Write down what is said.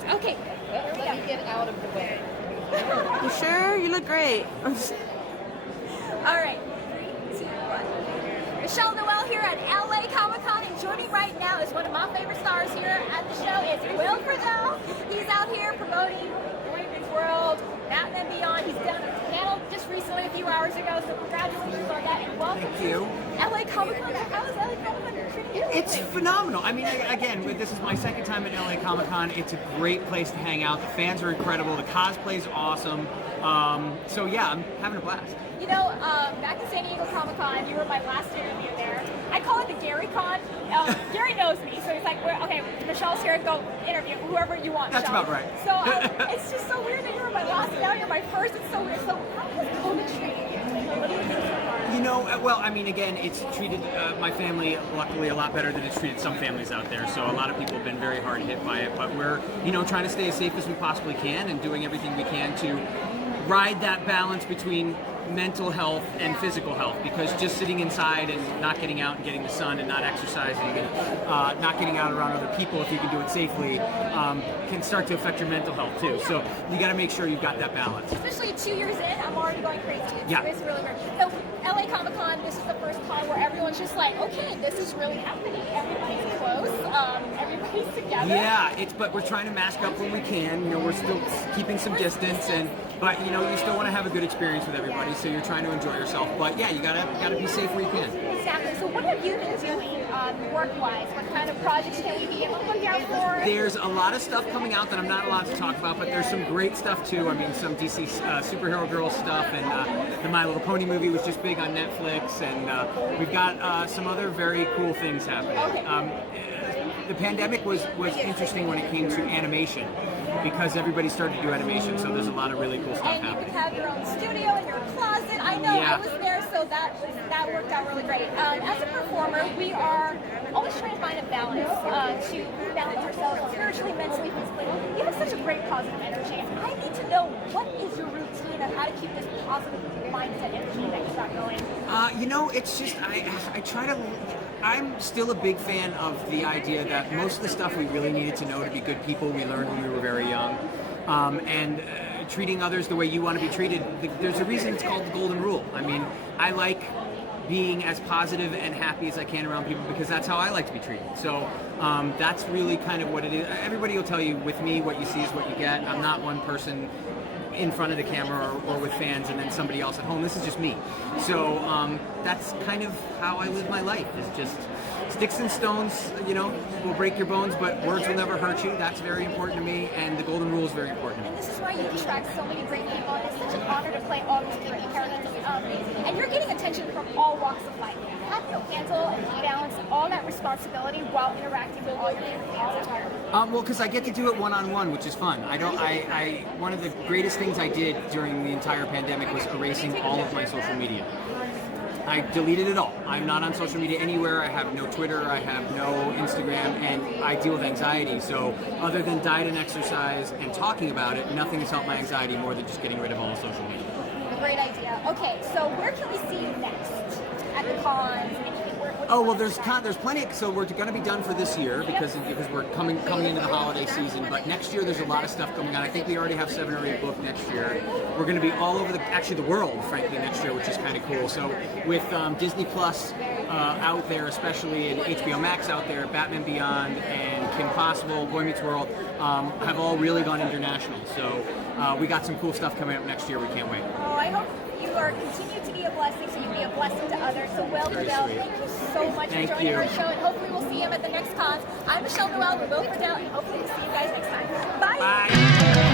Perfect. Okay. Let me get out of the way. You sure? You look great. All right. 3, 2, 1. Michelle Noel here at LA Comic-Con, and joining right now is one of my favorite stars here at the show. It's Will Friedle. He's out here promoting Boy Meets World, Batman Beyond. He's done a panel just recently, a few hours ago, so congratulations on that, and welcome to LA Comic-Con. How is LA Comic-Con treating you? It's phenomenal. I mean, again, this is my second time at LA Comic-Con. It's a great place to hang out. The fans are incredible. The cosplay's awesome. So yeah, I'm having a blast. You know, back in San Diego Comic-Con, you were my last interview there. I call it the Gary Con. Gary knows me, so he's like, okay, Michelle's here, go interview whoever you want, That's Michelle. about right. So it's just so weird that you were my last, now you're my first. It's so weird. So how has COVID treated you? What do you think so far? You know, well, I mean, again, it's treated my family, luckily, a lot better than it's treated some families out there. So a lot of people have been very hard hit by it. But we're, trying to stay as safe as we possibly can and doing everything we can to ride that balance between mental health and physical health, because just sitting inside and not getting out and getting the sun and not exercising and not getting out around other people, if you can do it safely, can start to affect your mental health too. So you got to make sure you've got that balance. Especially 2 years in, I'm already going crazy. It's really weird. So LA Comic-Con, this is the first con where everyone's just like, okay, this is really happening. Everybody's close. Everybody's together. Yeah, but we're trying to mask up when we can. We're still keeping some distance, but you still want to have a good experience with everybody, so you're trying to enjoy yourself. But yeah, you gotta be safe where you can. Exactly. So what have you been doing work-wise? What kind of projects can we be able to look out for? There's a lot of stuff coming out that I'm not allowed to talk about, but there's some great stuff too. I mean, some DC superhero girl stuff, and the My Little Pony movie was just big on Netflix, and we've got some other very cool things happening. Okay. The pandemic was interesting when it came to animation, because everybody started to do animation, so there's a lot of really cool stuff happening. And you could have your own studio in your closet. I know, I was there, so that worked out really great. As a performer, we are always trying to find a balance to balance ourselves spiritually, mentally, physically. You have such a great positive energy. I need to know, what is your routine of how to keep this positive mindset energy that you got going? It's just, I try to... I'm still a big fan of the idea that most of the stuff we really needed to know to be good people we learned when we were very young. And treating others the way you want to be treated, there's a reason it's called the Golden Rule. I mean, I like being as positive and happy as I can around people, because that's how I like to be treated. So that's really kind of what it is. Everybody will tell you, with me, what you see is what you get. I'm not one person in front of the camera or with fans and then somebody else at home. This is just me. So that's kind of how I live my life, is just sticks and stones, will break your bones, but words will never hurt you. That's very important to me, and the Golden Rule is very important to me. And this is why you attract so many great people, and it's such an honor to play all these great characters. And you're getting attention from all walks of life. How do you handle and balance all that responsibility while interacting with all your people all the time? Well, because I get to do it one-on-one, which is fun. One of the greatest things I did during the entire pandemic was erasing all of my social media. I deleted it all. I'm not on social media anywhere. I have no Twitter. I have no Instagram, and I deal with anxiety. So other than diet and exercise and talking about it, nothing has helped my anxiety more than just getting rid of all social media. Great idea. Okay, so where can we see you next? At the cons? There's plenty. So we're going to be done for this year because we're coming into the holiday season. But next year there's a lot of stuff coming on. I think we already have 7 or 8 booked next year. We're going to be all over the world, frankly, next year, which is kind of cool. So with Disney Plus out there, especially, and HBO Max out there, Batman Beyond and Kim Possible, Boy Meets World, have all really gone international. So we got some cool stuff coming up next year. We can't wait. Oh, I hope you continue to be a blessing, so you be a blessing to others. So Will Friedle, thank you so much for joining our show, and hopefully we'll see him at the next cons. I'm Michelle Noel, we're Will Friedle, and hopefully we'll see you guys next time. Bye! Bye!